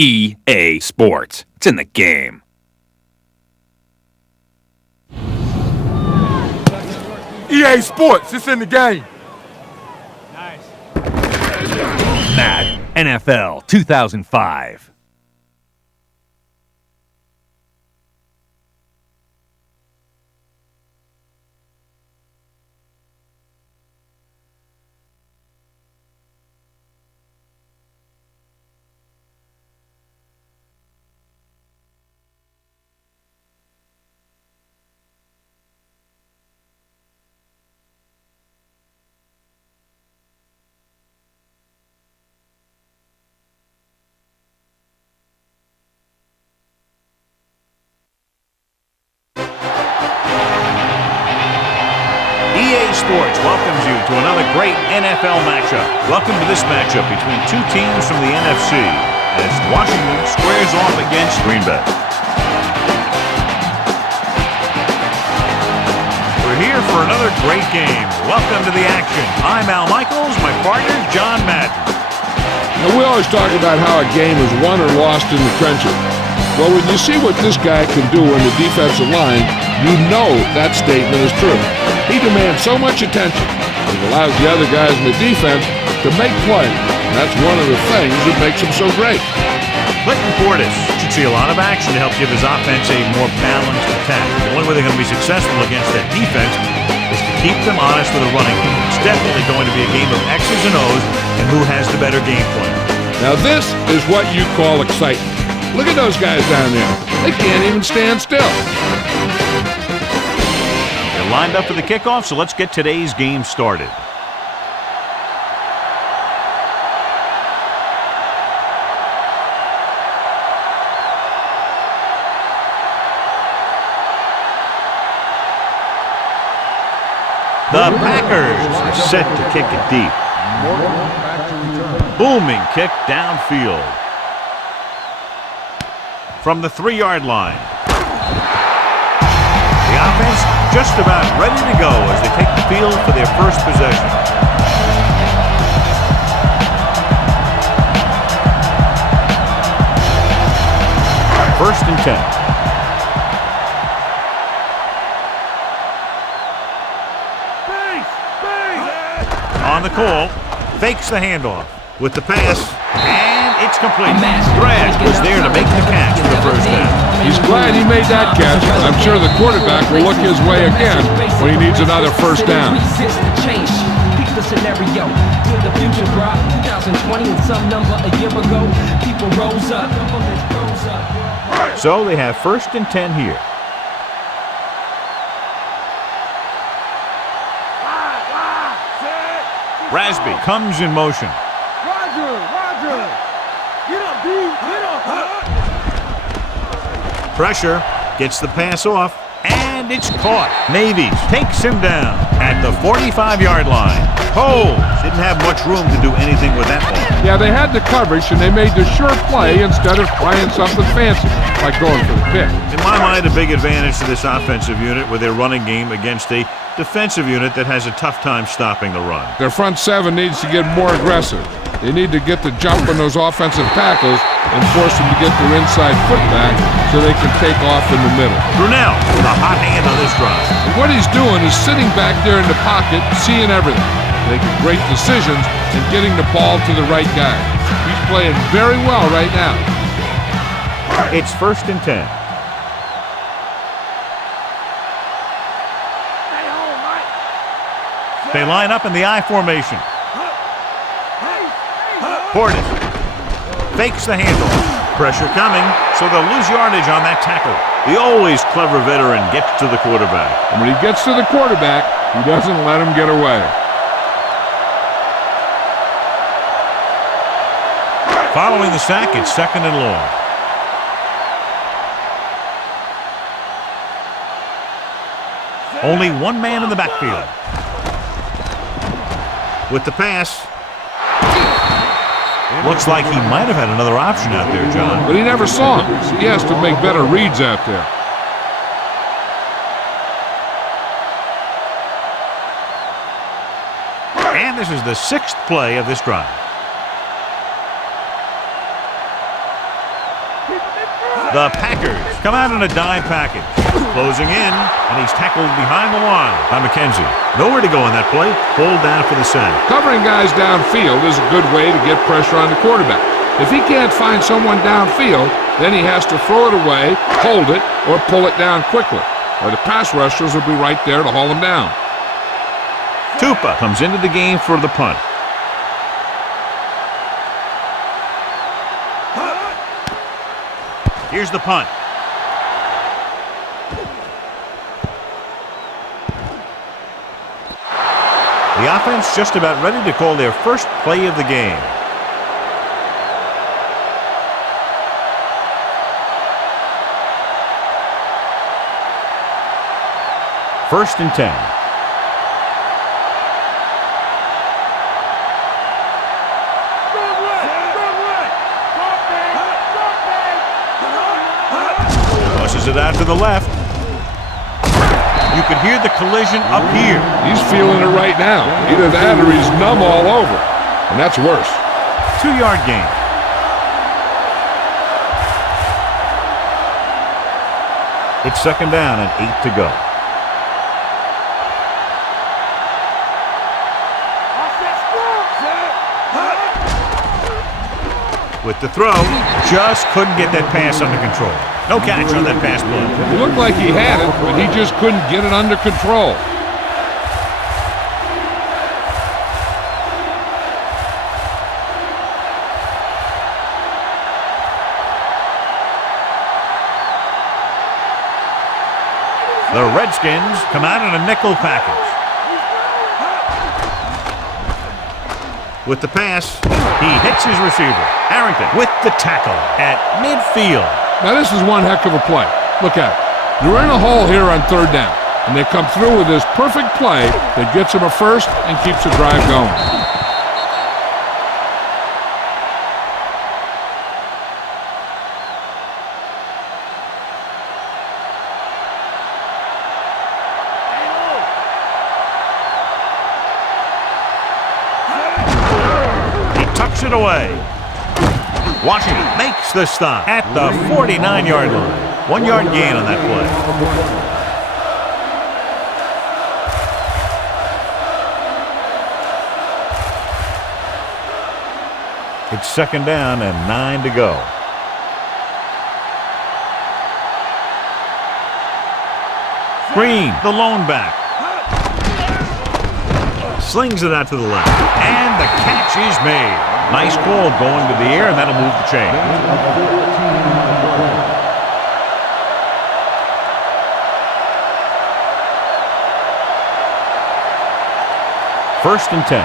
EA Sports. It's in the game. EA Sports, it's in the game. Nice. Madden NFL 2005. EA Sports welcomes you to another great NFL matchup. Welcome to this matchup between two teams from the NFC as Washington squares off against Green Bay. We're here for another great game. Welcome to the action. I'm Al Michaels, my partner, John Madden. Now, we always talk about how a game is won or lost in the trenches. Well, when you see what this guy can do in the defensive line, you know that statement is true. He demands so much attention. It allows the other guys in the defense to make plays. And that's one of the things that makes him so great. Clinton Portis should see a lot of action to help give his offense a more balanced attack. The only way they're going to be successful against that defense is to keep them honest with a running game. It's definitely going to be a game of X's and O's and who has the better game plan. Now, this is what you call excitement. Look at those guys down there. They can't even stand still. They're lined up for the kickoff, so let's get today's game started. The Packers are set to kick it deep. Booming kick downfield. From the 3-yard line. The offense just about ready to go as they take the field for their first possession. First and 10. On the call, fakes the handoff with the pass, and it's complete. Brad was there to make the catch for the first down. He's glad he made that catch. I'm sure the quarterback will look his way again when he needs another first down. So they have first and 10 here. Rasby comes in motion. Roger. Get up, D. Get up. Pressure, gets the pass off, and it's caught. Navies takes him down at the 45-yard line. Coles didn't have much room to do anything with that ball. Yeah, they had the coverage, and they made the sure play instead of trying something fancy, like going for the pick. In my mind, a big advantage to this offensive unit with their running game against a defensive unit that has a tough time stopping the run. Their front seven needs to get more aggressive. They need to get the jump on those offensive tackles and force them to get their inside foot back so they can take off in the middle. Brunell with a hot hand on this drive. And what he's doing is sitting back there in the pocket, seeing everything, making great decisions and getting the ball to the right guy. He's playing very well right now. It's first and 10. They line up in the I formation. Portis fakes the handle. Pressure coming, so they'll lose yardage on that tackle. The always clever veteran gets to the quarterback. And when he gets to the quarterback, he doesn't let him get away. Following the sack, it's second and long. Only one man in the backfield. With the pass. Looks like he might have had another option out there, John. But he never saw him. So he has to make better reads out there. And this is the 6th play of this drive. The Packers come out in a dime package. Closing in, and he's tackled behind the line by McKenzie. Nowhere to go on that play. Hold down for the sack. Covering guys downfield is a good way to get pressure on the quarterback. If he can't find someone downfield, then he has to throw it away, hold it, or pull it down quickly. Or the pass rushers will be right there to haul him down. Tupa comes into the game for the punt. Here's the punt. The offense just about ready to call their first play of the game. First and 10. Tosses it out to the left. You could hear the collision up here. He's feeling it right now. Either that or he's numb all over. And that's worse. 2-yard gain. It's second down and 8 to go. With the throw, just couldn't get that pass under control. No catch on that pass play. It looked like he had it, but he just couldn't get it under control. The Redskins come out in a nickel package. With the pass, he hits his receiver. Harrington with the tackle at midfield. Now this is one heck of a play. Look at it. They're in a hole here on third down, and they come through with this perfect play that gets them a first and keeps the drive going. It away. Washington makes the stop at the 49-yard line. 1-yard gain on that play. It's second down and 9 to go. Green, the lone back. Slings it out to the left. And the catch is made. Nice call going to the air, and that'll move the chain. First and 10.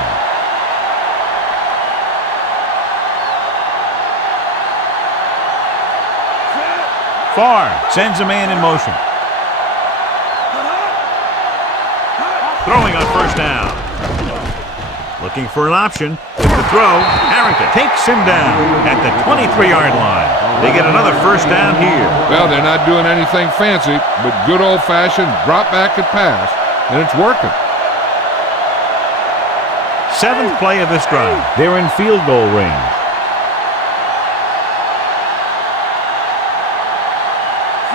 Farr sends a man in motion. Throwing on first down. Looking for an option. With the throw, Harrington takes him down at the 23-yard line. They get another first down here. Well, they're not doing anything fancy, but good old-fashioned drop back and pass, and it's working. 7th play of this drive. They're in field goal range.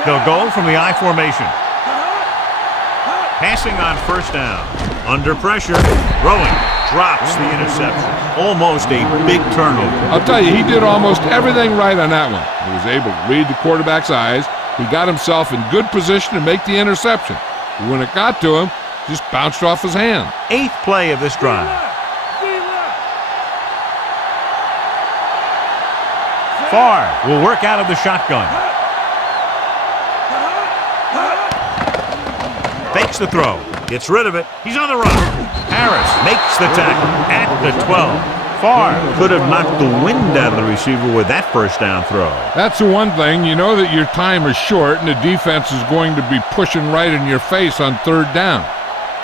They'll go from the I formation. Passing on first down. Under pressure. Throwing. Drops the interception. Almost a big turnover. I'll tell you, he did almost everything right on that one. He was able to read the quarterback's eyes. He got himself in good position to make the interception. But when it got to him, just bounced off his hand. 8th play of this drive. Farr will work out of the shotgun. Fakes the throw. Gets rid of it. He's on the run. Harris makes the tackle at the 12. Farr could have knocked the wind out of the receiver with that first down throw. That's the one thing. You know that your time is short and the defense is going to be pushing right in your face on third down.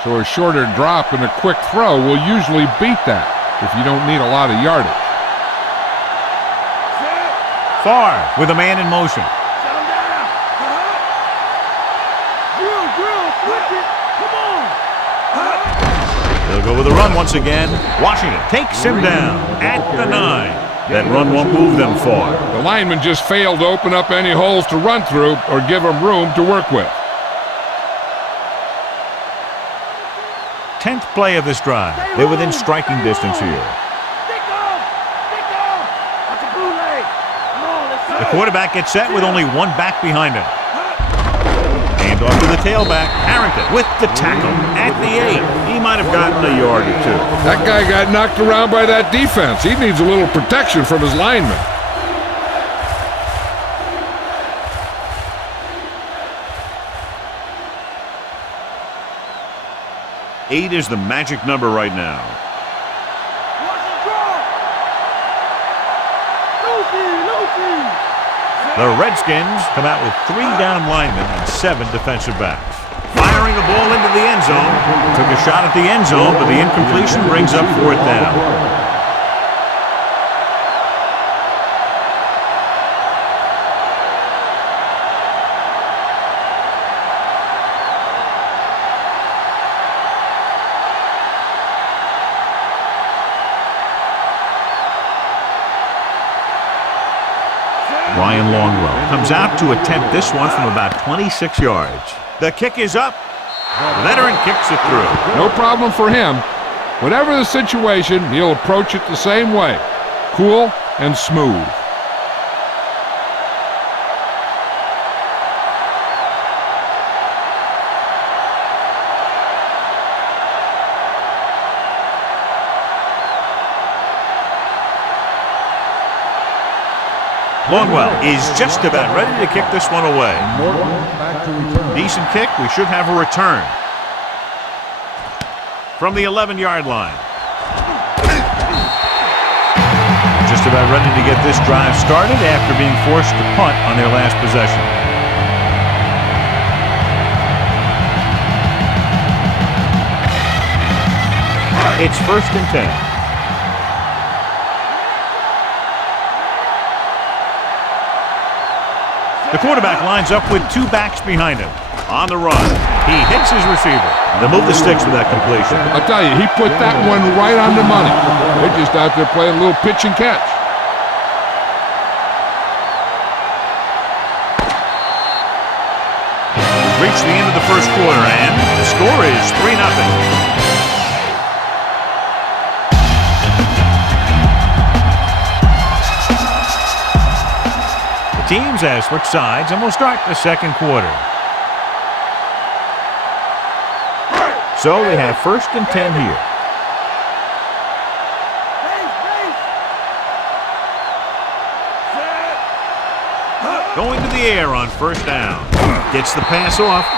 So a shorter drop and a quick throw will usually beat that if you don't need a lot of yardage. Farr with a man in motion. They'll go with a run once again. Washington takes him down at the 9. That run won't move them far. The lineman just failed to open up any holes to run through or give him room to work with. 10th play of this drive. They're within striking distance here. The quarterback gets set with only one back behind him. Hand off to the tailback. Harrington with the tackle at the 8. He might have gotten a yard or two. That guy got knocked around by that defense. He needs a little protection from his lineman. Eight is the magic number right now. The Redskins come out with 3 down linemen and 7 defensive backs. Firing the ball into the end zone. Took a shot at the end zone, but the incompletion brings up 4th down. Ryan Longwell comes out to attempt this one from about 26 yards. The kick is up. Veteran kicks it through. No problem for him. Whatever the situation, he'll approach it the same way. Cool and smooth. Longwell is just about ready to kick this one away. Decent kick. We should have a return. From the 11-yard line. Just about ready to get this drive started after being forced to punt on their last possession. It's 1st and 10. The quarterback lines up with 2 backs behind him. On the run, he hits his receiver. They'll move the sticks with that completion. I'll tell you, he put that one right on the money. They're just out there playing a little pitch and catch. We've reached the end of the first quarter, and the score is 3-0. Teams have switched sides, and we'll start the second quarter. So they have 1st and 10 here. Going to the air on 1st down. Gets the pass off.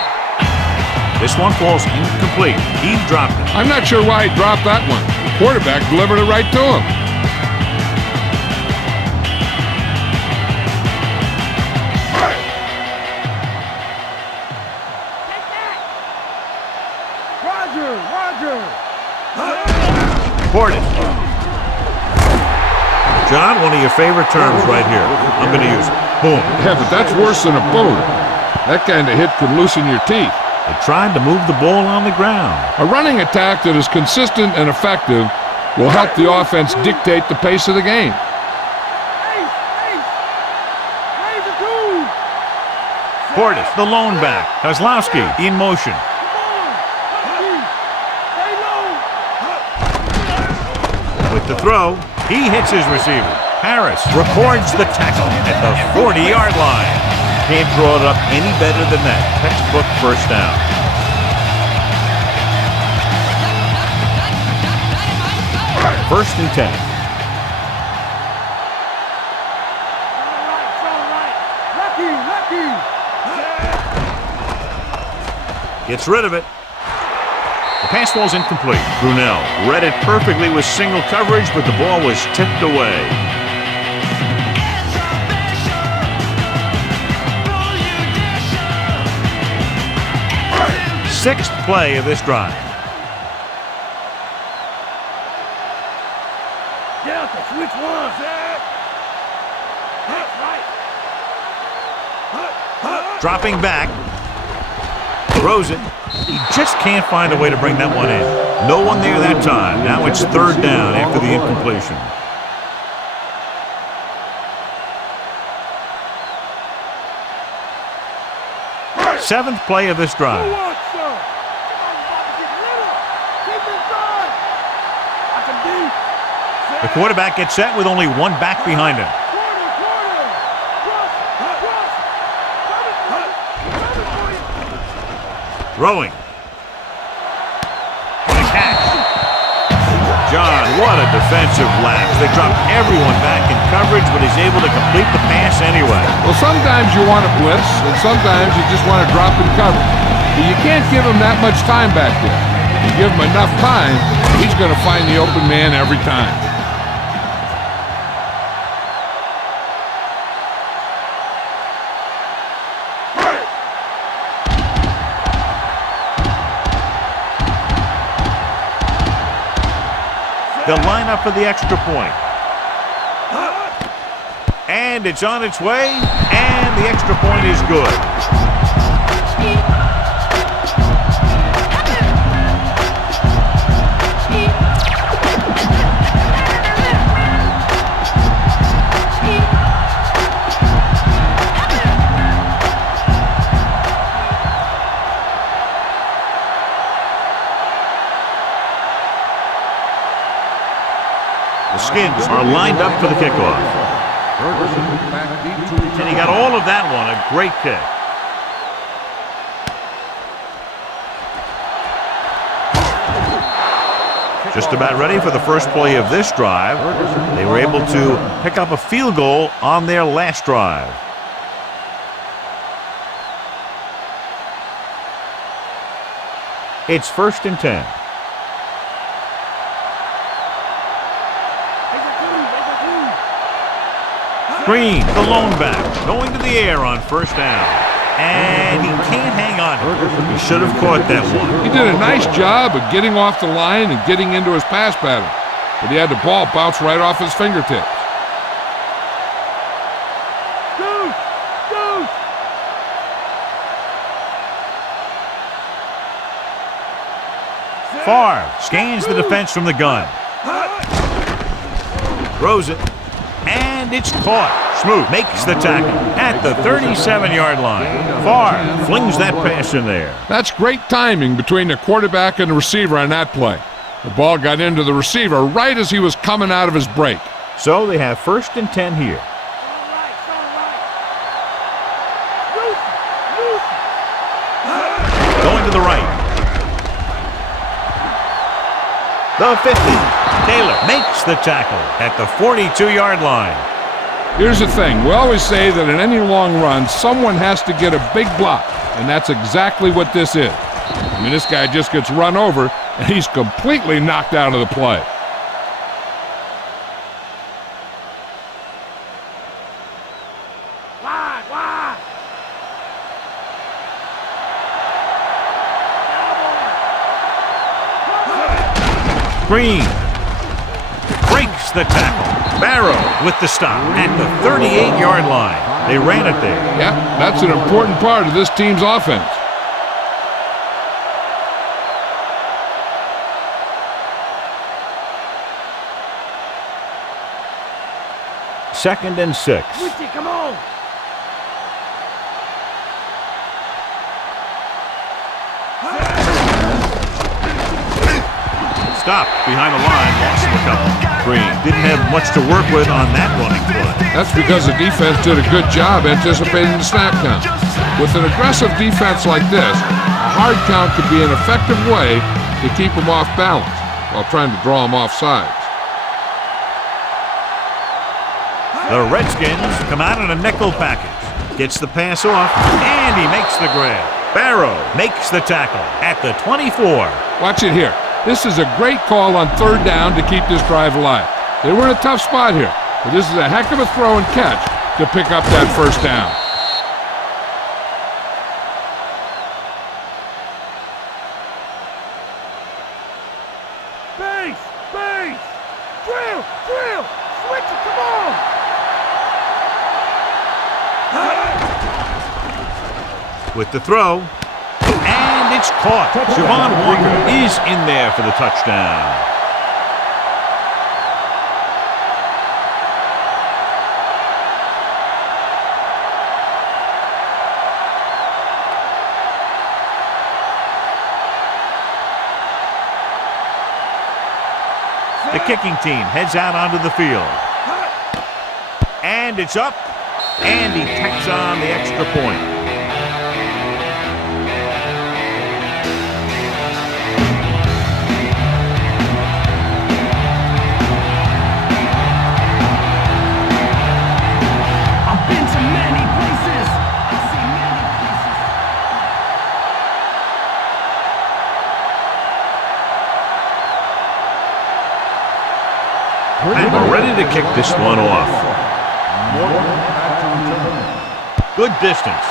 This one falls incomplete. He dropped it. I'm not sure why he dropped that one. The quarterback delivered it right to him. John, one of your favorite terms right here. I'm going to use it. Boom. Yeah, but that's worse than a boom. That kind of hit could loosen your teeth. They tried to move the ball on the ground. A running attack that is consistent and effective will help the offense dictate the pace of the game. Portis, the lone back. Kozlowski in motion. With the throw, he hits his receiver. Harris records the tackle at the 40-yard line. Can't draw it up any better than that. Textbook 1st down. First and 10. Gets rid of it. The pass ball's incomplete. Brunell read it perfectly with single coverage, but the ball was tipped away. Sixth play of this drive. Delta, switch one, Zach. Dropping back. Throws it. He just can't find a way to bring that one in. No one there that time. Now it's 3rd down after the incompletion. 7th play of this drive. The quarterback gets set with only one back behind him. Throwing. And a catch. John, what a defensive lapse. They dropped everyone back in coverage, but he's able to complete the pass anyway. Well, sometimes you want to blitz, and sometimes you just want to drop in coverage. But you can't give him that much time back there. If you give him enough time, he's going to find the open man every time. They'll line up for the extra point. And it's on its way, and the extra point is good. The Skins are lined up for the kickoff. And he got all of that one. A great kick. Just about ready for the first play of this drive. They were able to pick up a field goal on their last drive. It's 1st and 10. Green, the lone back, going to the air on 1st down. And he can't hang on. He should have caught that one. He did a nice job of getting off the line and getting into his pass pattern. But he had the ball bounce right off his fingertips. Favre scans the defense from the gun. Throws it. And it's caught. Smoot makes the tackle at the 37-yard line. Favre flings that pass in there. That's great timing between the quarterback and the receiver on that play. The ball got into the receiver right as he was coming out of his break. So they have 1st and 10 here. Going to the right. The 50. Taylor makes the tackle at the 42-yard line. Here's the thing. We always say that in any long run, someone has to get a big block, and that's exactly what this is. I mean, this guy just gets run over, and he's completely knocked out of the play. Green breaks the tackle. Barrow with the stop at the 38-yard line. They ran it there. Yeah, that's an important part of this team's offense. Second and 6. Switchy, come on. Stopped behind the line, lost a couple. Green didn't have much to work with on that running play. That's because the defense did a good job anticipating the snap count. With an aggressive defense like this, a hard count could be an effective way to keep them off balance while trying to draw them off sides. The Redskins come out in a nickel package. Gets the pass off, and he makes the grab. Barrow makes the tackle at the 24. Watch it here. This is a great call on 3rd down to keep this drive alive. They were in a tough spot here, but this is a heck of a throw and catch to pick up that 1st down. Base! Base! Drill! Drill! Switch it! Come on! With the throw. And it's caught. Javon Walker is in there for the touchdown. The kicking team heads out onto the field. And it's up. And he tacks on the extra point. I've been to many places. I've seen many places. And we're ready to kick this one off. Good distance.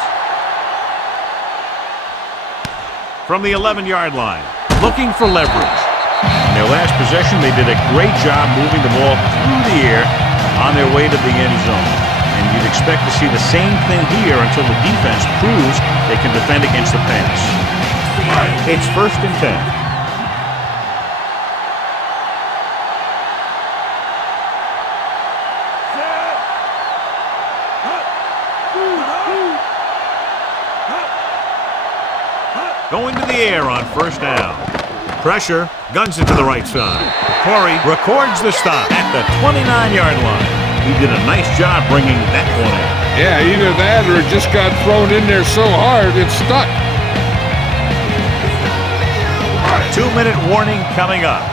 From the 11-yard line, looking for leverage. In their last possession, they did a great job moving the ball through the air on their way to the end zone. And you'd expect to see the same thing here until the defense proves they can defend against the pass. It's 1st and 10. Going to the air on 1st down. Pressure, guns it to the right side. Corey records the stop at the 29-yard line. He did a nice job bringing that one in. Yeah, either that or it just got thrown in there so hard it stuck. 2-minute warning coming up.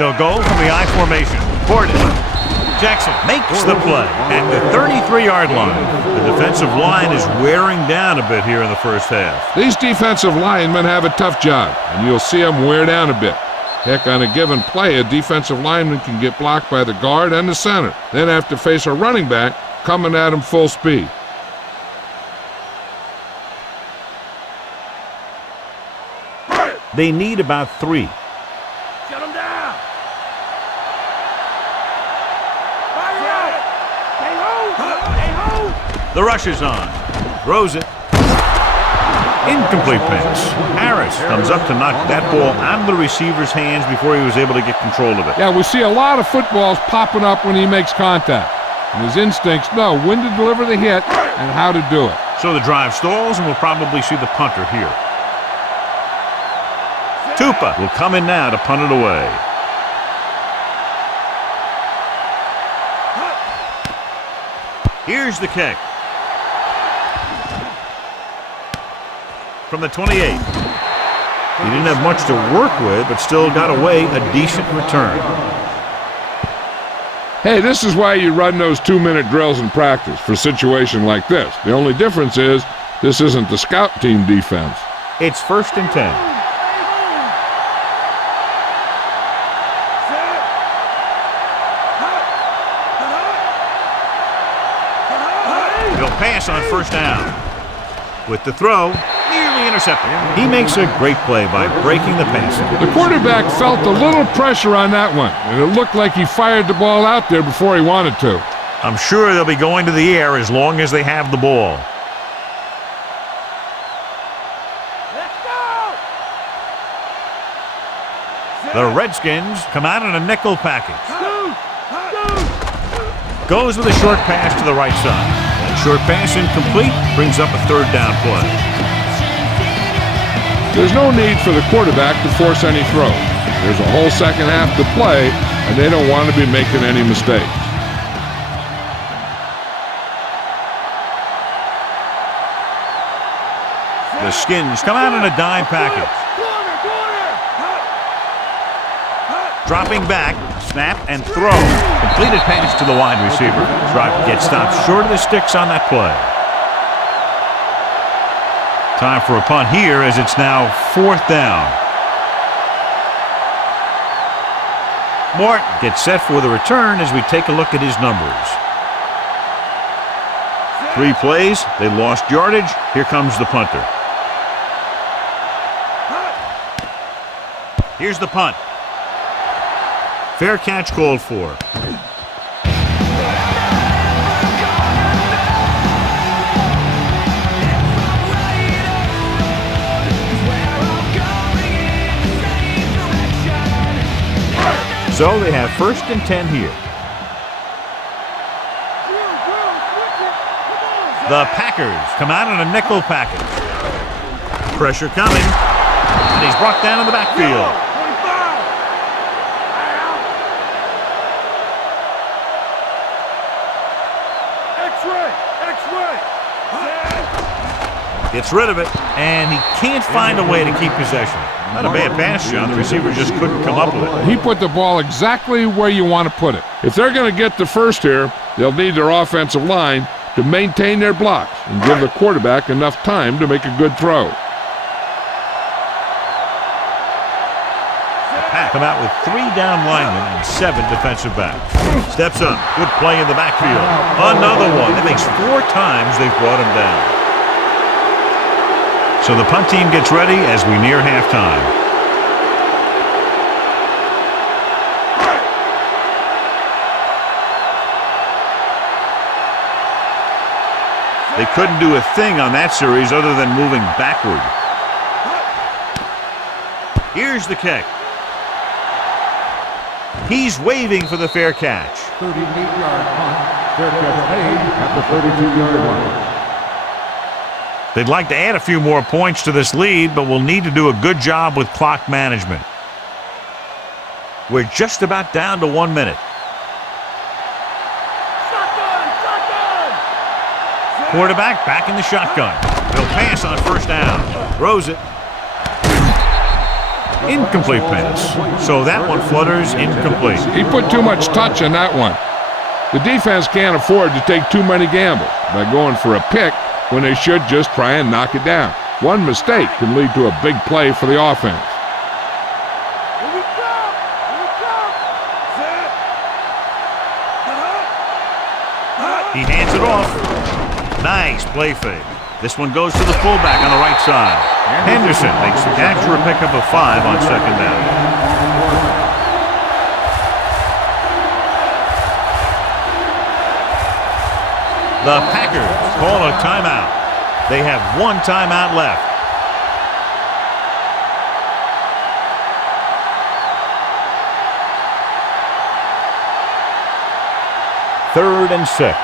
They'll go from the I formation. Gordon. Jackson makes the play at the 33-yard line. The defensive line is wearing down a bit here in the first half. These defensive linemen have a tough job, and you'll see them wear down a bit. Heck, on a given play, a defensive lineman can get blocked by the guard and the center, then have to face a running back coming at him full speed. They need about 3. Shut him down. Fire out. Stay home. Stay home. The rush is on. Throws it. Incomplete pass. Harris comes up to knock that ball out of the receiver's hands before he was able to get control of it. Yeah, we see a lot of footballs popping up when he makes contact. And his instincts know when to deliver the hit and how to do it. So the drive stalls, and we'll probably see the punter here. Tupa will come in now to punt it away. Here's the kick. From the 28. He didn't have much to work with, but still got away a decent return. Hey, this is why you run those 2-minute drills in practice for a situation like this. The only difference is this isn't the scout team defense. It's 1st and 10. They'll pass on 1st down. With the throw, nearly intercepted. He makes a great play by breaking the pass. The quarterback felt a little pressure on that one, and it looked like he fired the ball out there before he wanted to. I'm sure they'll be going to the air as long as they have the ball. Let's go. The Redskins come out in a nickel package. Goes with a short pass to the right side. Short pass incomplete, brings up a 3rd down play. There's no need for the quarterback to force any throws. There's a whole second half to play, and they don't want to be making any mistakes. The Skins come out in a dime package. Dropping back, snap and throw. Completed pass to the wide receiver. Drive gets stopped short of the sticks on that play. Time for a punt here as it's now 4th down. Martin gets set for the return as we take a look at his numbers. 3 plays, they lost yardage. Here comes the punter. Here's the punt. Fair catch called for. So they have 1st and 10 here. The Packers come out in a nickel package. Pressure coming. And he's brought down in the backfield. Gets rid of it, and he can't find a way to keep possession. Not a bad pass, John. The receiver just couldn't come up with it. He put the ball exactly where you want to put it. If they're going to get the first here, they'll need their offensive line to maintain their blocks and give the quarterback enough time to make a good throw. Come out with 3 down linemen and 7 defensive backs. Steps up. Good play in the backfield. Another one. That makes 4 times they've brought him down. So the punt team gets ready as we near halftime. They couldn't do a thing on that series other than moving backward. Here's the kick. He's waving for the fair catch. 38-yard punt. Fair catch made at the 32-yard line. They'd like to add a few more points to this lead, but we'll need to do a good job with clock management. We're just about down to 1 minute. Quarterback back in the shotgun. He'll pass on first down. Throws it. Incomplete pass. So that one flutters incomplete. He put too much touch on that one. The defense can't afford to take too many gambles by going for a pick when they should just try and knock it down. One mistake can lead to a big play for the offense. He hands it off. Nice play fake. This one goes to the fullback on the right side. Henderson makes the catch for a pickup of 5 on second down. The Packers call a timeout. They have 1 timeout left. Third and 6.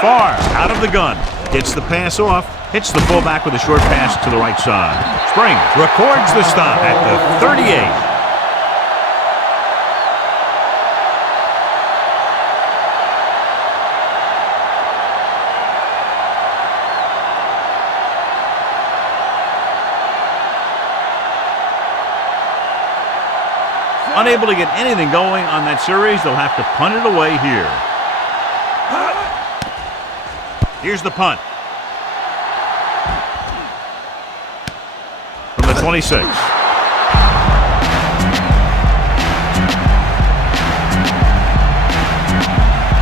Far out of the gun. Gets the pass off. Hits the fullback with a short pass to the right side. Springs records the stop at the 38. Unable to get anything going on that series, they'll have to punt it away here. Here's the punt. From the 26.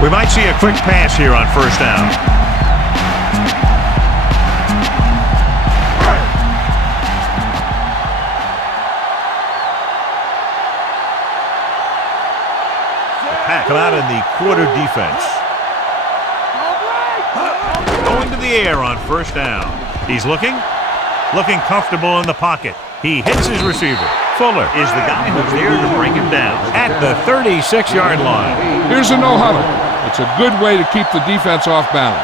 We might see a quick pass here on first down. Come out in the quarter defense. Going to the air on first down. He's looking comfortable in the pocket. He hits his receiver. Fuller is the guy who's there to bring him down at the 36-yard line. Here's a no-huddle. It's a good way to keep the defense off balance.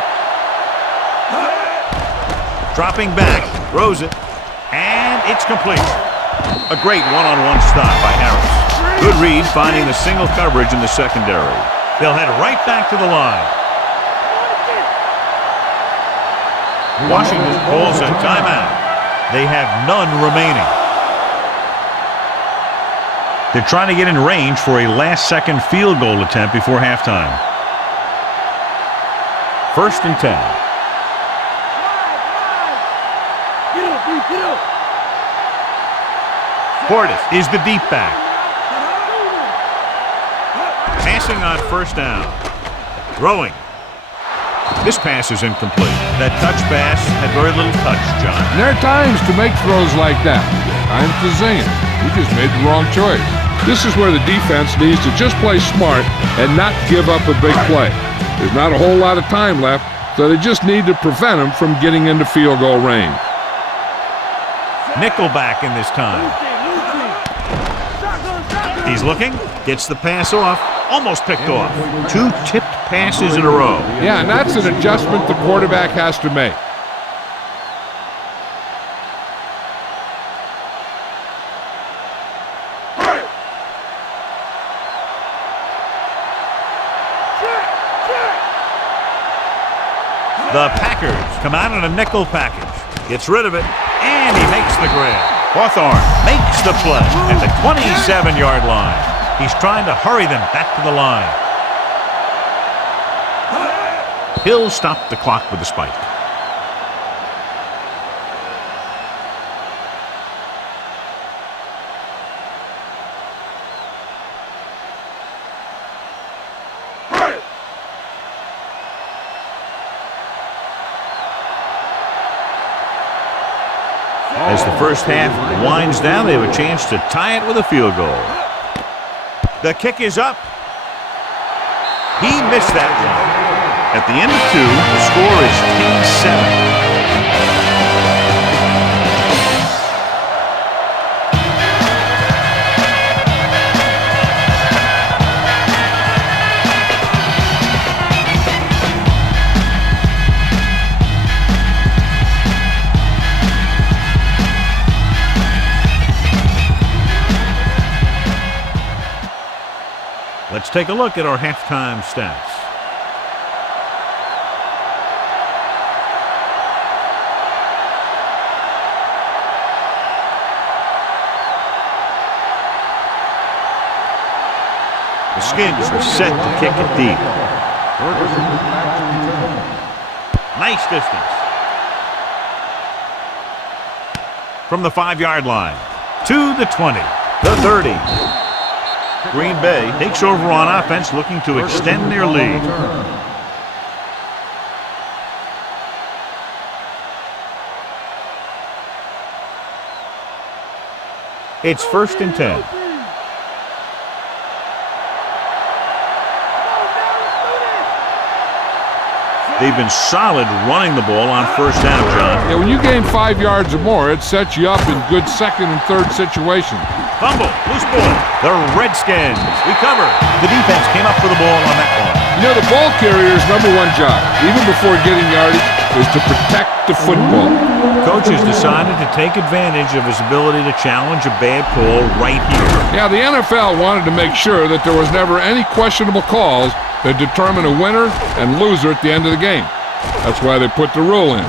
Dropping back, throws it, and it's complete. A great one-on-one stop by Harris. Good read, finding the single coverage in the secondary. They'll head right back to the line. Washington calls a timeout. They have none remaining. They're trying to get in range for a last-second field goal attempt before halftime. First and 10. Portis is the deep back. Passing on first down. Throwing. This pass is incomplete. That touch pass had very little touch, John. And there are times to make throws like that. Times to zing it. He just made the wrong choice. This is where the defense needs to just play smart and not give up a big play. There's not a whole lot of time left, so they just need to prevent him from getting into field goal range. Nickelback in this time. He's looking, gets the pass off, almost picked off. 2 tipped passes in a row. Yeah, and that's an adjustment the quarterback has to make. The Packers come out in a nickel package. Gets rid of it, and he makes the grab. Hawthorne makes the play at the 27-yard line. He's trying to hurry them back to the line. He'll stop the clock with a spike. As the first half winds down, they have a chance to tie it with a field goal. The kick is up. He missed that one. At the end of 2, the score is 10-7. Let's take a look at our halftime stats. The Skins are set to kick it deep. Nice distance. From the 5-yard line to the 20, the 30. Green Bay takes over on offense, looking to extend their lead. It's 1st and 10. They've been solid running the ball on 1st down, John. Yeah, when you gain 5 yards or more, it sets you up in good 2nd and 3rd situations. Fumble, loose ball. The Redskins recover. The defense came up with the ball on that one. You know, the ball carrier's #1 job, even before getting yardage, is to protect the football. Coach has decided to take advantage of his ability to challenge a bad call right here. Yeah, the NFL wanted to make sure that there was never any questionable calls that determine a winner and loser at the end of the game. That's why they put the rule in.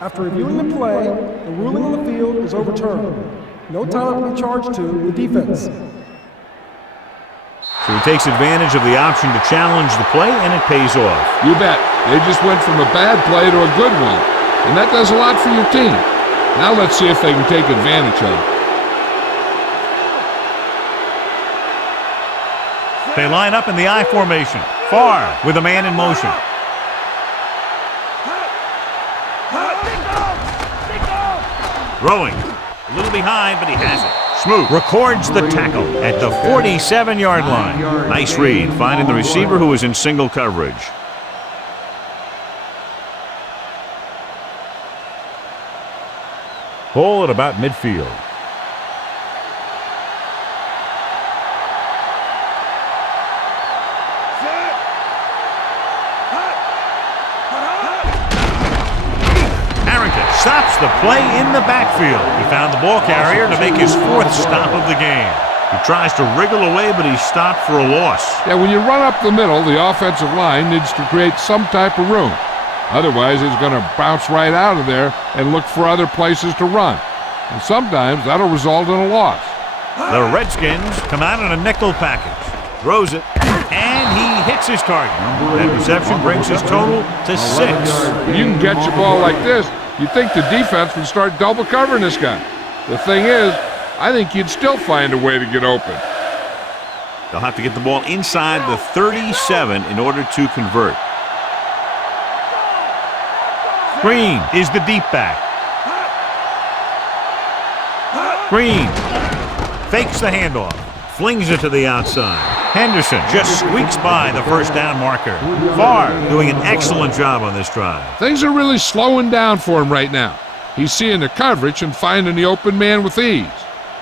After reviewing the play, the ruling on the field is overturned. No timeout will be charged to the defense. So he takes advantage of the option to challenge the play, and it pays off. You bet. They just went from a bad play to a good one, and that does a lot for your team. Now let's see if they can take advantage of it. They line up in the I formation. Farr with a man in motion. Throwing. A little behind, but he has it. Smoot records the tackle at the 47-yard line. Nice read, finding the receiver who was in single coverage. Ball at about midfield. Stops the play in the backfield. He found the ball carrier to make his 4th stop of the game. He tries to wriggle away, but he's stopped for a loss. Yeah, when you run up the middle, the offensive line needs to create some type of room. Otherwise, it's going to bounce right out of there and look for other places to run. And sometimes that'll result in a loss. The Redskins come out in a nickel package. Throws it, and he hits his target. That reception brings his total to 6. When you can catch a ball like this, you'd think the defense would start double covering this guy. The thing is, I think you'd still find a way to get open. They'll have to get the ball inside the 37 in order to convert. Green is the deep back. Green Fakes the handoff. Flings it to the outside. Henderson just squeaks by the first down marker. Farr doing an excellent job on this drive. Things are really slowing down for him right now. He's seeing the coverage and finding the open man with ease.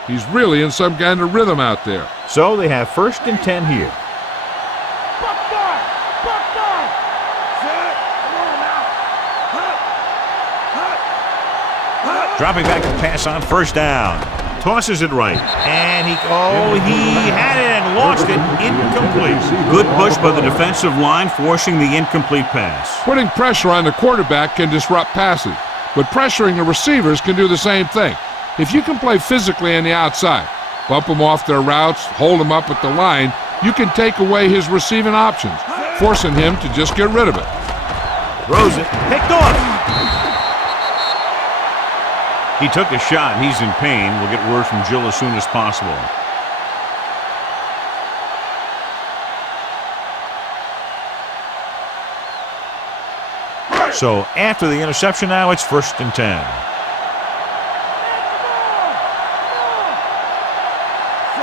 He's really in some kind of rhythm out there. So they have 1st and 10 here. Dropping back to pass on 1st down. Tosses it right. And he had it and lost it. Incomplete. Good push by the defensive line, forcing the incomplete pass. Putting pressure on the quarterback can disrupt passes, but pressuring the receivers can do the same thing. If you can play physically on the outside, bump them off their routes, hold them up at the line, you can take away his receiving options, forcing him to just get rid of it. Throws it. Picked off. He took a shot. He's in pain. We'll get word from Jill as soon as possible. So after the interception now, it's 1st and 10.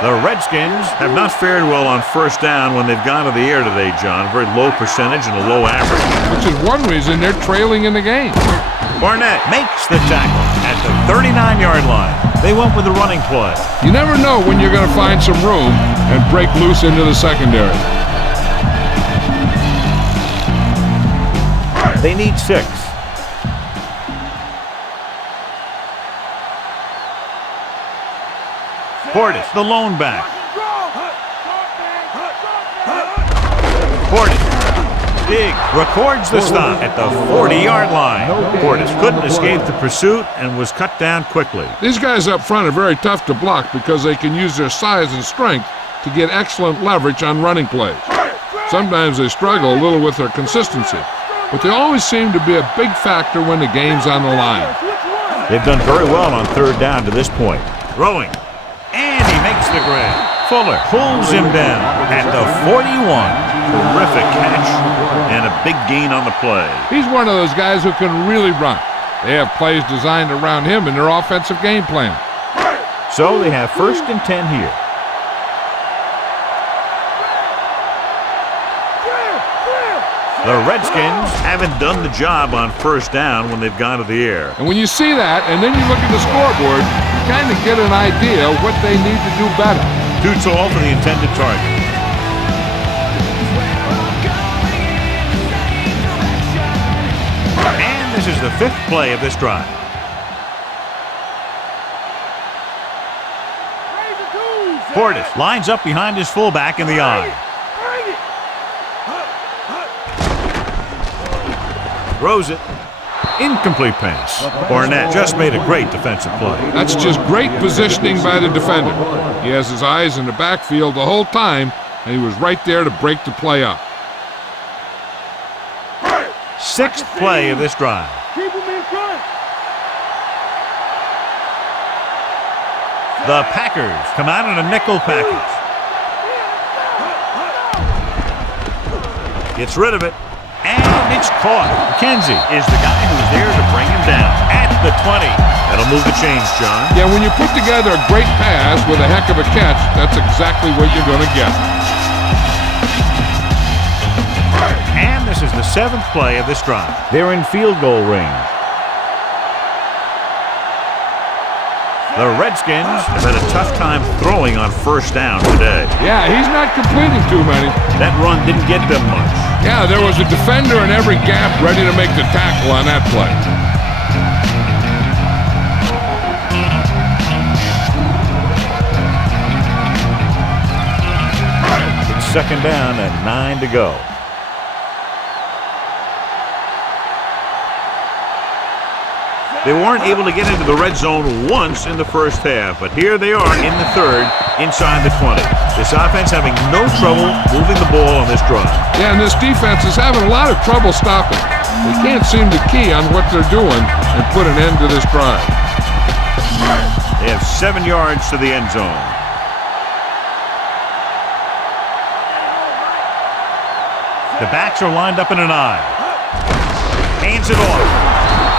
The Redskins have not fared well on 1st down when they've gone to the air today, John. Very low percentage and a low average. Which is one reason they're trailing in the game. Barnett makes the tackle at the 39-yard line. They went with the running play. You never know when you're going to find some room and break loose into the secondary. They need 6. Portis, the lone back. Portis, big, records the stop at the 40-yard line. Portis couldn't escape the pursuit and was cut down quickly. These guys up front are very tough to block because they can use their size and strength to get excellent leverage on running plays. Sometimes they struggle a little with their consistency, but they always seem to be a big factor when the game's on the line. They've done very well on 3rd down to this point. Throwing. And he makes the grab. Fuller pulls him down at the 41. Terrific catch and a big gain on the play. He's one of those guys who can really run. They have plays designed around him in their offensive game plan. So they have 1st and 10 here. The Redskins haven't done the job on 1st down when they've gone to the air. And when you see that, and then you look at the scoreboard, you kind of get an idea of what they need to do better. Too tall for the intended target. And this is the 5th play of this drive. Portis lines up behind his fullback in the eye. Throws it. Incomplete pass. Barnett just made a great defensive play. That's just great positioning by the defender. He has his eyes in the backfield the whole time, and he was right there to break the play up. 6th play of this drive. Keep him in front. The Packers come out in a nickel package. Gets rid of it. And it's caught. McKenzie is the guy who's there to bring him down at the 20. That'll move the chains, John. Yeah, when you put together a great pass with a heck of a catch, that's exactly what you're going to get. And this is the 7th play of this drive. They're in field goal range. The Redskins have had a tough time throwing on 1st down today. Yeah, he's not completing too many. That run didn't get them much. Yeah, there was a defender in every gap ready to make the tackle on that play. It's 2nd down and 9 to go. They weren't able to get into the red zone once in the 1st half, but here they are in the 3rd, inside the 20. This offense having no trouble moving the ball on this drive. Yeah, and this defense is having a lot of trouble stopping. They can't seem to key on what they're doing and put an end to this drive. They have 7 yards to the end zone. The backs are lined up in an eye. Hands it off.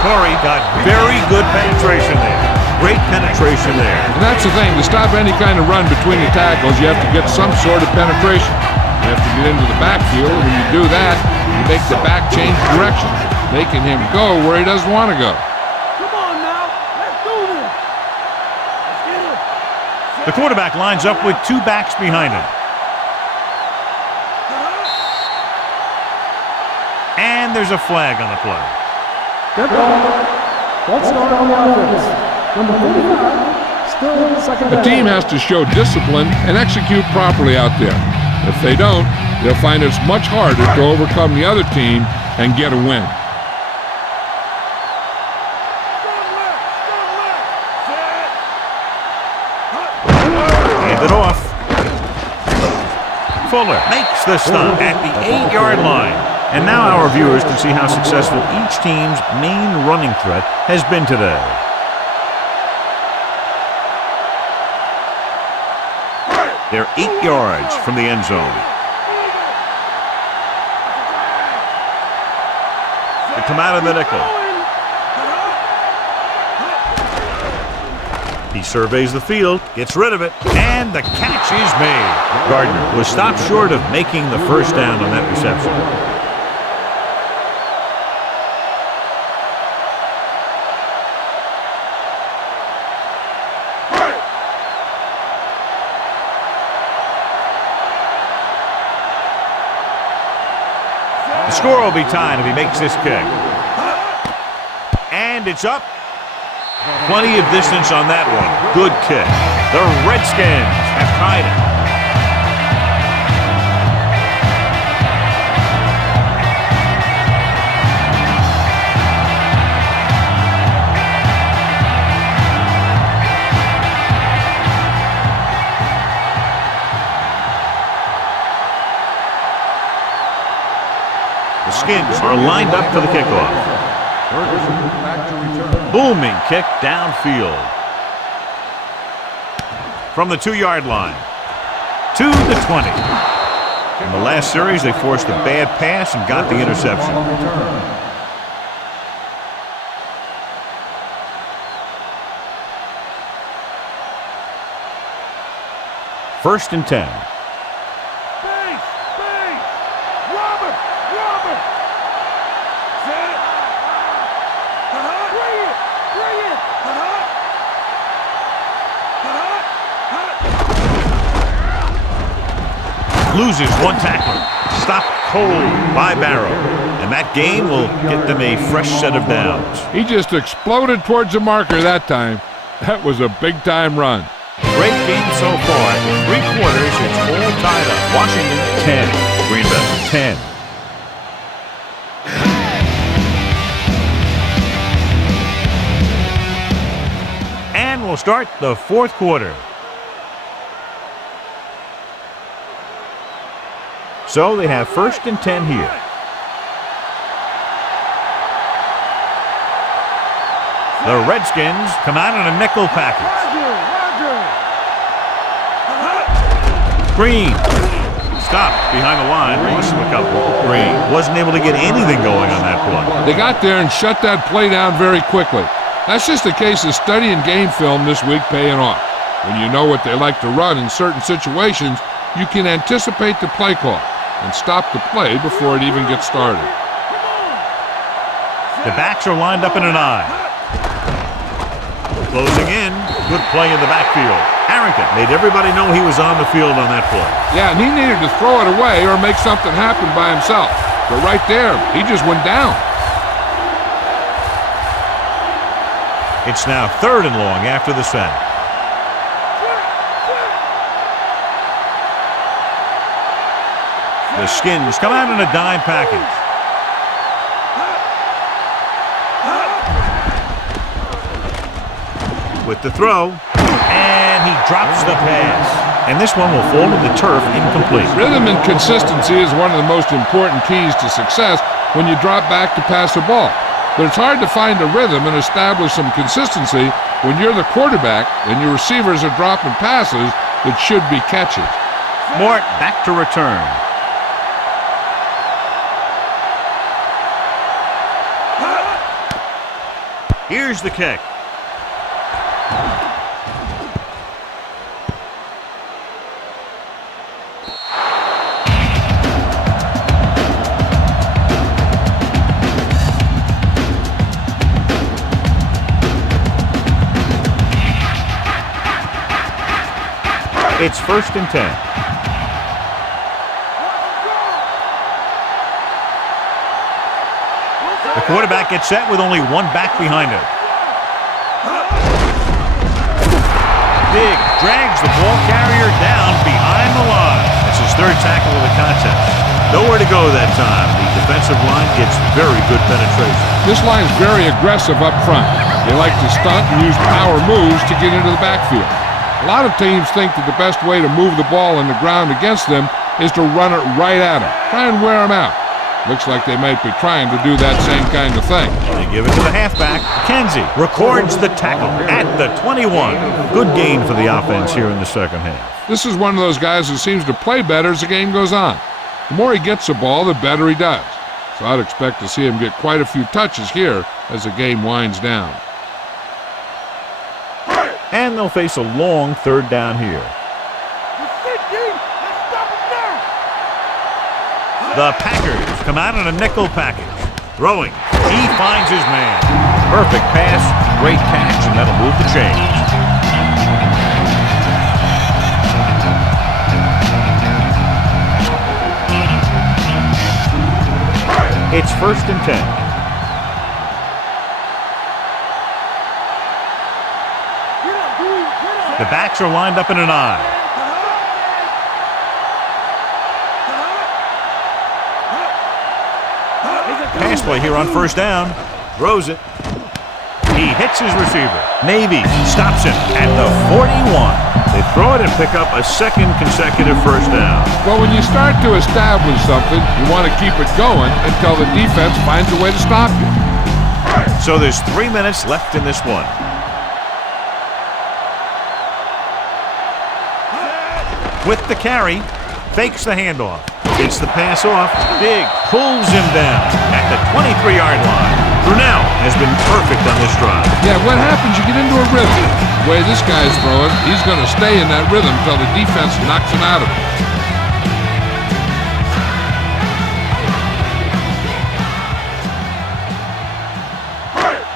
Corey got very good penetration there. Great penetration there. And that's the thing. To stop any kind of run between the tackles, you have to get some sort of penetration. You have to get into the backfield, and when you do that, you make the back change direction, making him go where he doesn't want to go. Come on now. Let's do this. Let's get him. The quarterback lines up with two backs behind him. And there's a flag on the play. Good ball. False start on the offense. Number 45, still second The down. team has to show discipline and execute properly out there. If they don't, they'll find it's much harder to overcome the other team and get a win. Hand it off. Fuller makes the stop at the 8-yard line. And now our viewers can see how successful each team's main running threat has been today. They're 8 yards from the end zone. They come out of the nickel. He surveys the field, gets rid of it, and the catch is made. Gardner was stopped short of making the first down on that reception. The score will be tied if he makes this kick. And it's up. Plenty of distance on that one. Good kick. The Redskins have tied it. The Skins are lined up for the kickoff. Booming kick downfield. From the 2-yard line to the 20. In the last series, they forced a bad pass and got the interception. First and 10. Loses one tackler. Stopped cold by Barrow. And that gain will get them a fresh set of downs. He just exploded towards the marker that time. That was a big-time run. Great game so far. In 3 quarters, it's all tied up. Washington 10. Green Bay 10. And we'll start the 4th quarter. So they have first and 10 here. The Redskins come out in a nickel package. Green stopped behind the line. Lost him a couple. Green wasn't able to get anything going on that play. They got there and shut that play down very quickly. That's just a case of studying game film this week paying off. When you know what they like to run in certain situations, you can anticipate the play call and stop the play before it even gets started. The backs are lined up in an I. Closing in. Good play in the backfield. Harrington made everybody know he was on the field on that play. Yeah, and he needed to throw it away or make something happen by himself. But right there, he just went down. It's now 3rd and long after the sack. The Skins come out in a dime package. With the throw, and he drops the pass. And this one will fall to the turf incomplete. Rhythm and consistency is one of the most important keys to success when you drop back to pass the ball. But it's hard to find a rhythm and establish some consistency when you're the quarterback and your receivers are dropping passes that should be catches. Mort back to return. Here's the kick. It's 1st and 10. The quarterback gets set with only one back behind him. Big drags the ball carrier down behind the line. That's his 3rd tackle of the contest. Nowhere to go that time. The defensive line gets very good penetration. This line's very aggressive up front. They like to stunt and use power moves to get into the backfield. A lot of teams think that the best way to move the ball on the ground against them is to run it right at them. Try and wear them out. Looks like they might be trying to do that same kind of thing. They give it to the halfback. Kenzie records the tackle at the 21. Good gain for the offense here in the 2nd half. This is one of those guys who seems to play better as the game goes on. The more he gets the ball, the better he does. So I'd expect to see him get quite a few touches here as the game winds down. And they'll face a long 3rd down here. The Packers come out in a nickel package. Throwing. He finds his man. Perfect pass, great catch, and that'll move the chains. It's 1st and 10. The backs are lined up in an eye. Pass play here on 1st down. Throws it. He hits his receiver. Navy stops him at the 41. They throw it and pick up a 2nd consecutive 1st down. Well, when you start to establish something, you want to keep it going until the defense finds a way to stop you. So there's 3 minutes left in this one. With the carry, fakes the handoff. Gets the pass off. Big pulls him down at the 23-yard line. Brunell has been perfect on this drive. Yeah, what happens, you get into a rhythm. The way this guy's throwing, he's going to stay in that rhythm until the defense knocks him out of it.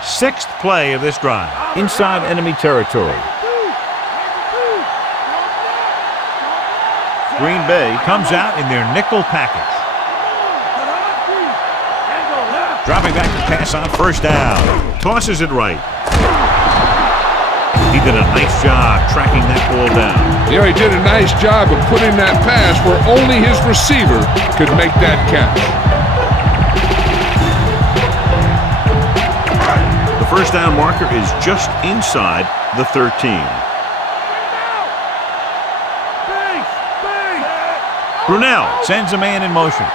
Sixth play of this drive. Inside enemy territory. Green Bay comes out in their nickel package. Dropping back to pass on 1st down. Tosses it right. He did a nice job tracking that ball down. Yeah, he did a nice job of putting that pass where only his receiver could make that catch. The 1st down marker is just inside the 13. Brunell sends a man in motion.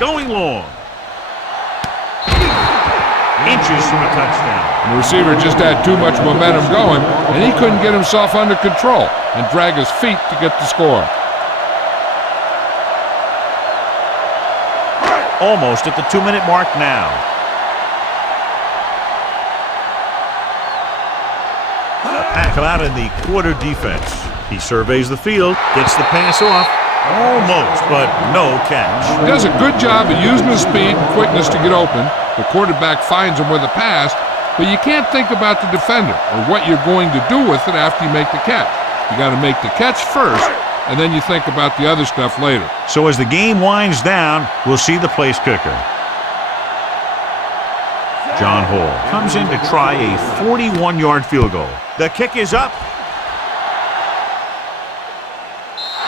Going long. Inches from a touchdown. The receiver just had too much momentum going, and he couldn't get himself under control and drag his feet to get the score. Almost at the 2-minute mark now. Come out in the quarter defense. He surveys the field, gets the pass off, almost, but no catch. He does a good job of using his speed and quickness to get open. The quarterback finds him with a pass, but you can't think about the defender or what you're going to do with it after you make the catch. You got to make the catch first, and then you think about the other stuff later. So as the game winds down, we'll see the place kicker. John Hall comes in to try a 41-yard field goal. The kick is up.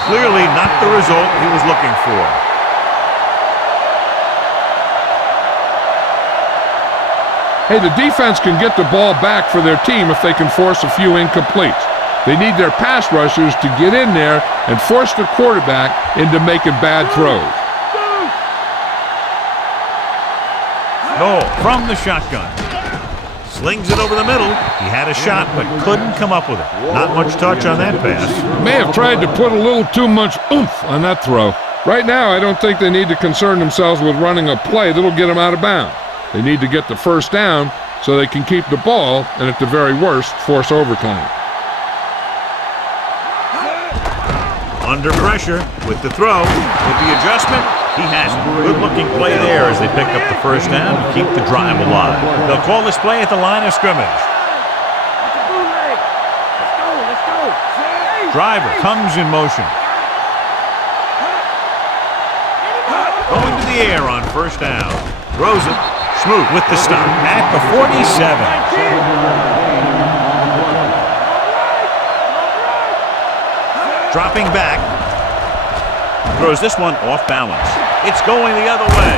Clearly not the result he was looking for. Hey, the defense can get the ball back for their team if they can force a few incompletes. They need their pass rushers to get in there and force the quarterback into making bad throws. No, from the shotgun. Slings it over the middle. He had a shot, but couldn't come up with it. Not much touch on that pass. May have tried to put a little too much oomph on that throw. Right now, I don't think they need to concern themselves with running a play that'll get them out of bounds. They need to get the 1st down so they can keep the ball and, at the very worst, force overtime. Under pressure with the throw. With the adjustment, he has it. Good-looking play there as they pick up the first down and keep the drive alive. They'll call this play at the line of scrimmage. Driver comes in motion. Going to the air on first down. Throws it. Smoot with the stop at the 47. Dropping back. Throws this one off balance. It's going the other way.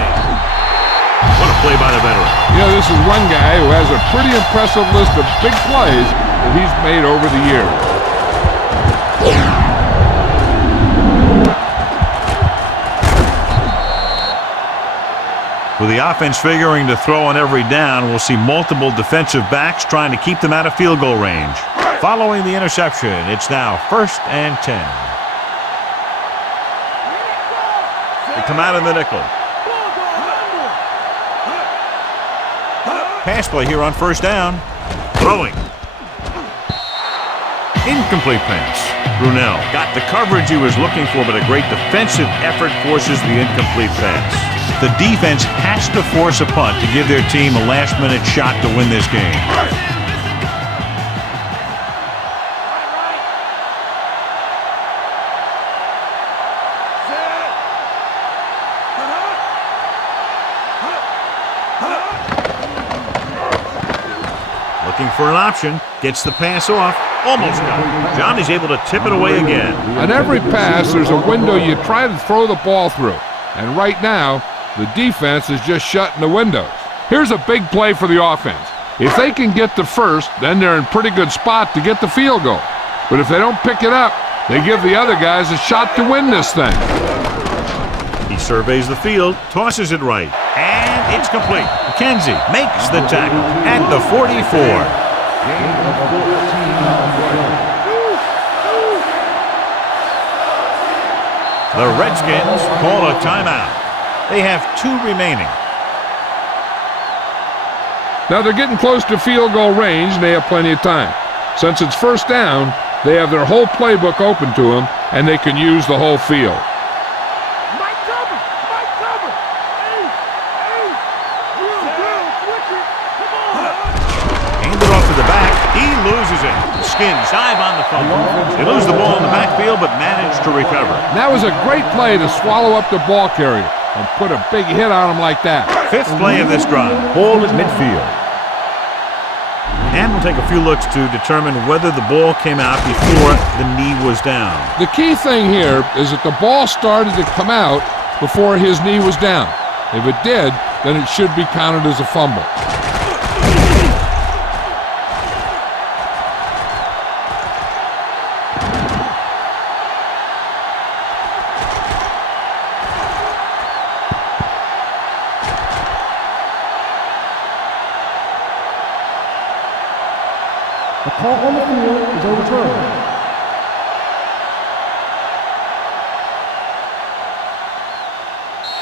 What a play by the veteran. You know, this is one guy who has a pretty impressive list of big plays that he's made over the years. With the offense figuring to throw on every down, we'll see multiple defensive backs trying to keep them out of field goal range. Following the interception, it's now 1st and 10. They come out in the nickel. Pass play here on first down. Throwing. Incomplete pass. Brunell got the coverage he was looking for, but a great defensive effort forces the incomplete pass. The defense has to force a punt to give their team a last-minute shot to win this game. Looking for an option. Gets the pass off. Almost got it. Johnny's able to tip it away again. On every pass, there's a window you try to throw the ball through. And right now, the defense is just shutting the windows. Here's a big play for the offense. If they can get the first, then they're in pretty good spot to get the field goal. But if they don't pick it up, they give the other guys a shot to win this thing. He surveys the field, tosses it right, and it's complete. McKenzie makes the tackle at the 44. The Redskins call a timeout. They have 2 remaining. Now they're getting close to field goal range, and they have plenty of time. Since it's first down, they have their whole playbook open to them, and they can use the whole field. Mike cover! Mike cover! Hey! Hey! Drill! Quicker! Come on! Handed off to the back. He loses it. The Skins dive on the fumble. They lose the ball in the backfield, but manage to recover. And that was a great play to swallow up the ball carrier and put a big hit on him like that. 5th play of this drive. Ball at midfield. And we'll take a few looks to determine whether the ball came out before the knee was down. The key thing here is that the ball started to come out before his knee was down. If it did, then it should be counted as a fumble. The call on the field is overturned.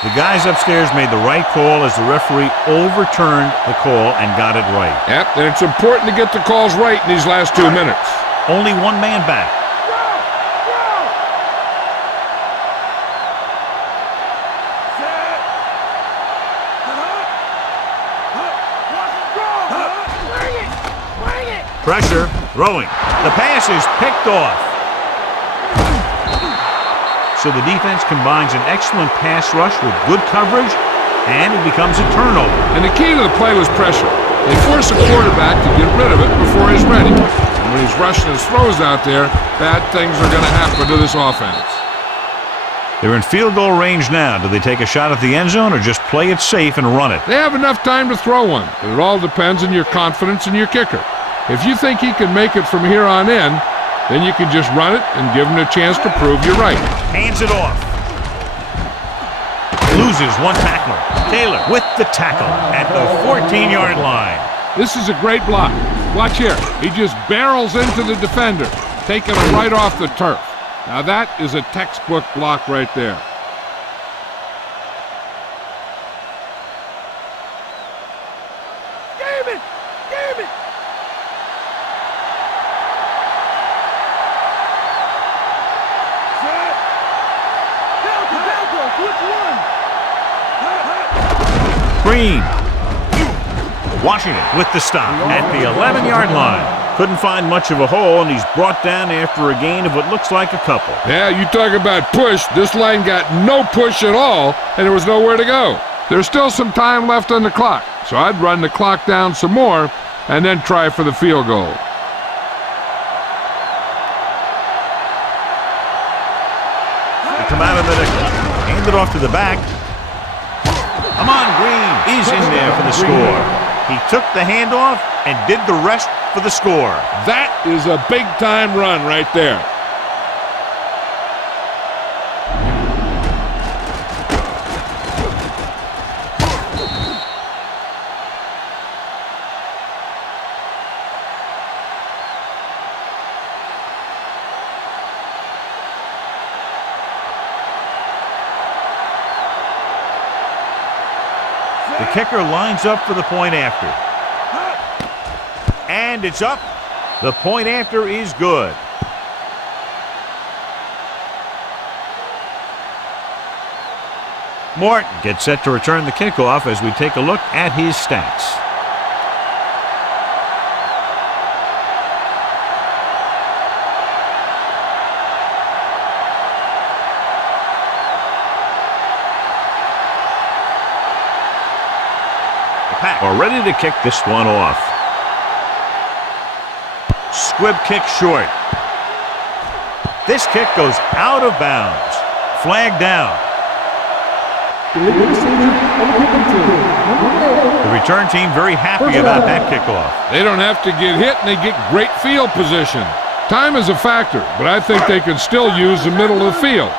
The guys upstairs made the right call as the referee overturned the call and got it right. Yep, and it's important to get the calls right in these last 2 minutes. Only one man back. Pressure, throwing. The pass is picked off. So the defense combines an excellent pass rush with good coverage, and it becomes a turnover. And the key to the play was pressure. They force the quarterback to get rid of it before he's ready. And when he's rushing his throws out there, bad things are going to happen to this offense. They're in field goal range now. Do they take a shot at the end zone or just play it safe and run it? They have enough time to throw one, but it all depends on your confidence in your kicker. If you think he can make it from here on in, then you can just run it and give him a chance to prove you're right. Hands it off. Loses one tackler. Taylor with the tackle at the 14-yard line. This is a great block. Watch here. He just barrels into the defender, taking him right off the turf. Now that is a textbook block right there. David! Green. Washington with the stop at the 11-yard line. Couldn't find much of a hole, and he's brought down after a gain of what looks like a couple. Yeah, you talk about push. This line got no push at all, and there was nowhere to go. There's still some time left on the clock, so I'd run the clock down some more and then try for the field goal. They come out of the nickel. Hand it off to the back. Amon Green is in there for the score. He took the handoff and did the rest for the score. That is a big-time run right there. The kicker lines up for the point after. And it's up. The point after is good. Morton gets set to return the kickoff as we take a look at his stats. Pack are ready to kick this one off. Squib kick short. This kick goes out of bounds. Flag down. The return team very happy about that kickoff. They don't have to get hit, and they get great field position. Time is a factor, but I think they can still use the middle of the field.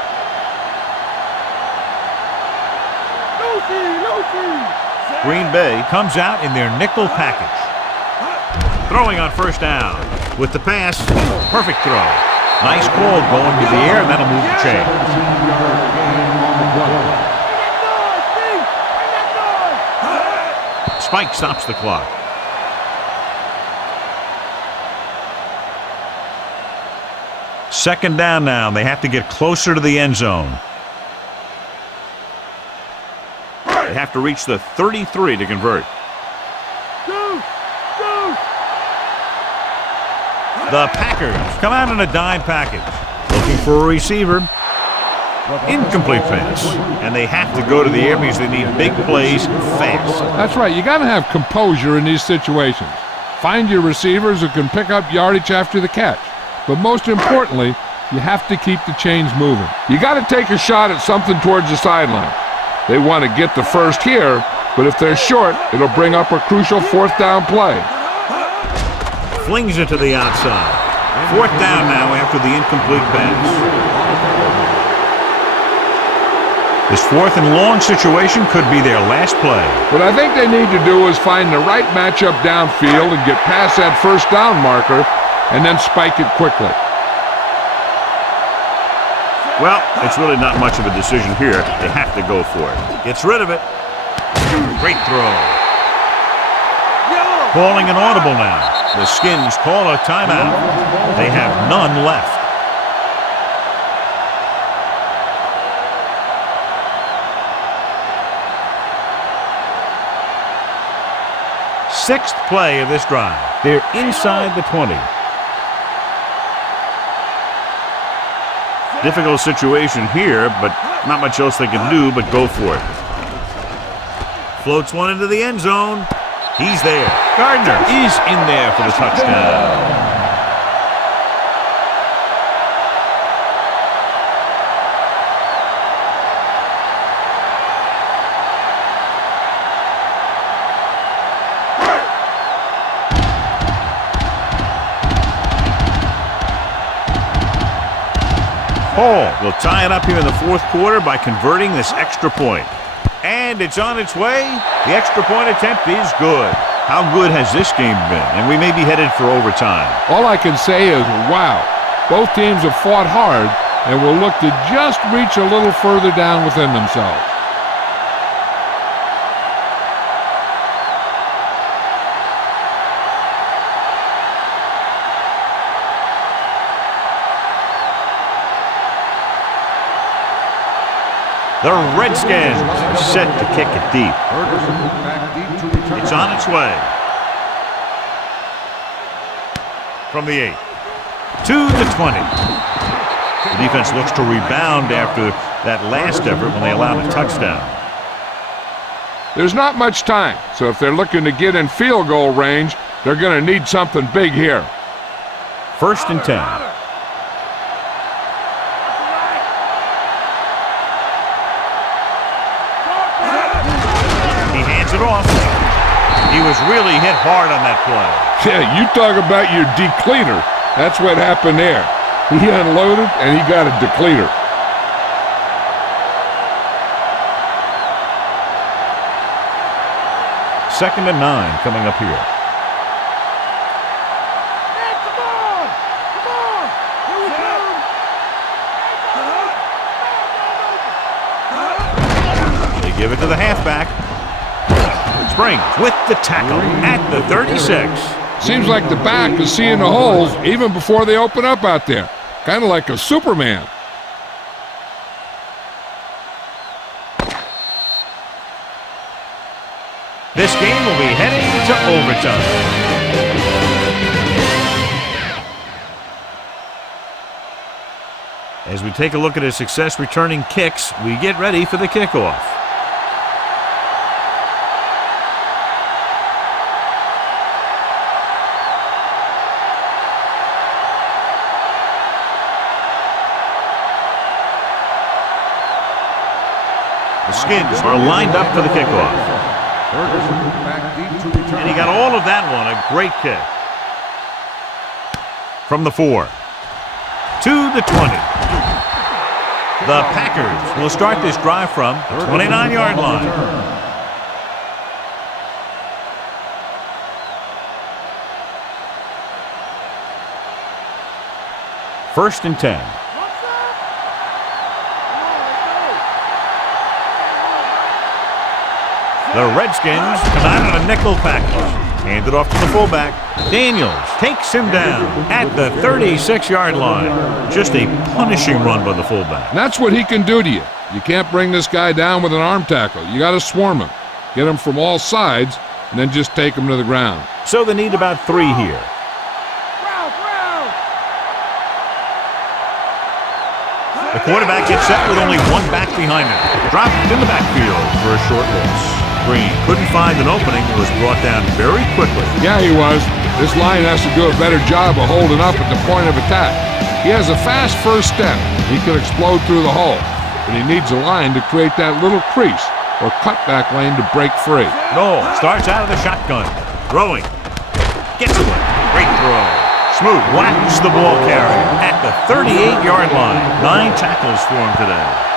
Green Bay comes out in their nickel package. Throwing on first down. With the pass, perfect throw. Nice call going to the air, and that'll move the chain. Spike stops the clock. Second down now. They have to get closer to the end zone. They have to reach the 33 to convert. The Packers come out in a dime package. Looking for a receiver. Incomplete pass. And they have to go to the air because they need big plays fast. That's right. You got to have composure in these situations. Find your receivers who can pick up yardage after the catch. But most importantly, you have to keep the chains moving. You got to take a shot at something towards the sideline. They want to get the first here, but if they're short, it'll bring up a crucial fourth down play. Flings it to the outside. Fourth down now after the incomplete pass. This fourth and long situation could be their last play. What I think they need to do is find the right matchup downfield and get past that first down marker and then spike it quickly. Well, it's really not much of a decision here. They have to go for it. Gets rid of it. Great throw. Calling an audible now. The Skins call a timeout. They have none left. Sixth play of this drive. They're inside the 20. Difficult situation here, but not much else they can do but go for it. Floats one into the end zone. He's there. Gardner is in there for the touchdown. Hall will tie it up here in the fourth quarter by converting this extra point. And it's on its way. The extra point attempt is good. How good has this game been? And we may be headed for overtime. All I can say is, wow. Both teams have fought hard and will look to just reach a little further down within themselves. The Redskins are set to kick it deep. It's on its way. From the 8. To the 20. The defense looks to rebound after that last effort when they allowed a touchdown. There's not much time, so if they're looking to get in field goal range, they're going to need something big here. 1st and 10. He hands it off. He was really hit hard on that play. Yeah, you talk about your depleter. That's what happened there. He unloaded, and he got a depleter. Second and 9 coming up here. They give it to the halfback. Springs with the tackle at the 36. Seems like the back is seeing the holes even before they open up out there. Kind of like a Superman. This game will be heading to overtime. As we take a look at his success returning kicks, we get ready for the kickoff. The Skins are lined up for the kickoff. And he got all of that one, a great kick. From the 4 to the 20. The Packers will start this drive from the 29-yard line. First and 10. The Redskins come out on a nickel package. Hand it off to the fullback. Daniels takes him down at the 36-yard line. Just a punishing run by the fullback. And that's what he can do to you. You can't bring this guy down with an arm tackle. You got to swarm him. Get him from all sides, and then just take him to the ground. So they need about 3 here. The quarterback gets set with only one back behind him. Dropped in the backfield for a short loss. Green couldn't find an opening and was brought down very quickly. Yeah, he was. This line has to do a better job of holding up at the point of attack. He has a fast first step. He could explode through the hole, but he needs a line to create that little crease or cutback lane to break free. Noel starts out of the shotgun. Throwing. Gets away. Great throw. Smooth whacks the ball carrier at the 38-yard line. 9 tackles for him today.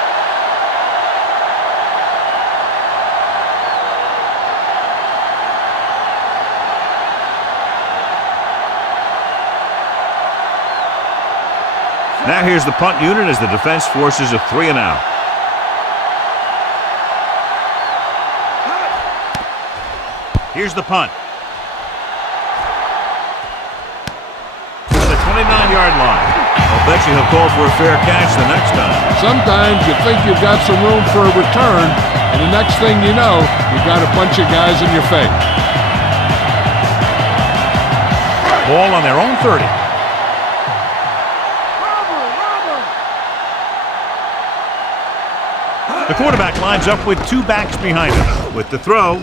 Now here's the punt unit as the defense forces a 3 and out. Here's the punt. At the 29-yard line. I'll bet you he'll call for a fair catch the next time. Sometimes you think you've got some room for a return, and the next thing you know, you've got a bunch of guys in your face. Ball on their own 30. The quarterback lines up with 2 backs behind him. With the throw,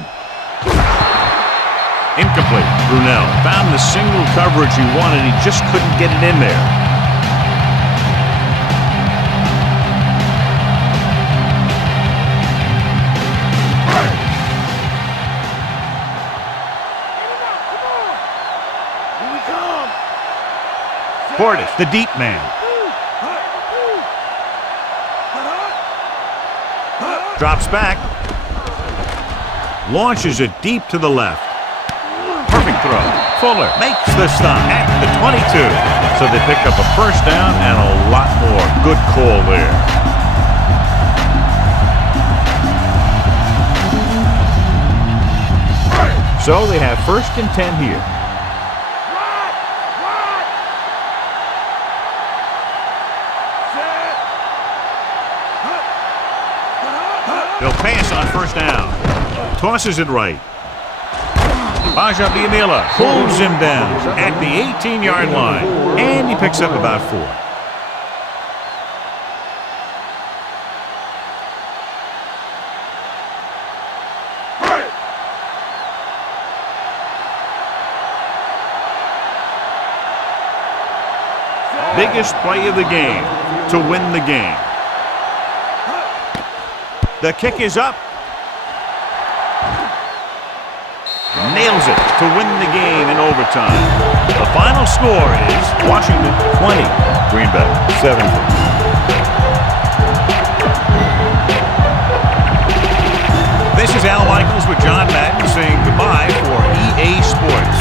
incomplete. Brunell found the single coverage he wanted. He just couldn't get it in there. Portis, the deep man. Drops back. Launches it deep to the left. Perfect throw. Fuller makes the stop at the 22. So they pick up a first down and a lot more. Good call there. So they have first and 10 here. They'll pass on first down. Tosses it right. Bajabiamila holds him down at the 18-yard line, and he picks up about 4. Biggest play of the game to win the game. The kick is up. Nails it to win the game in overtime. The final score is Washington 20, Green Bay 7. This is Al Michaels with John Madden saying goodbye for EA Sports.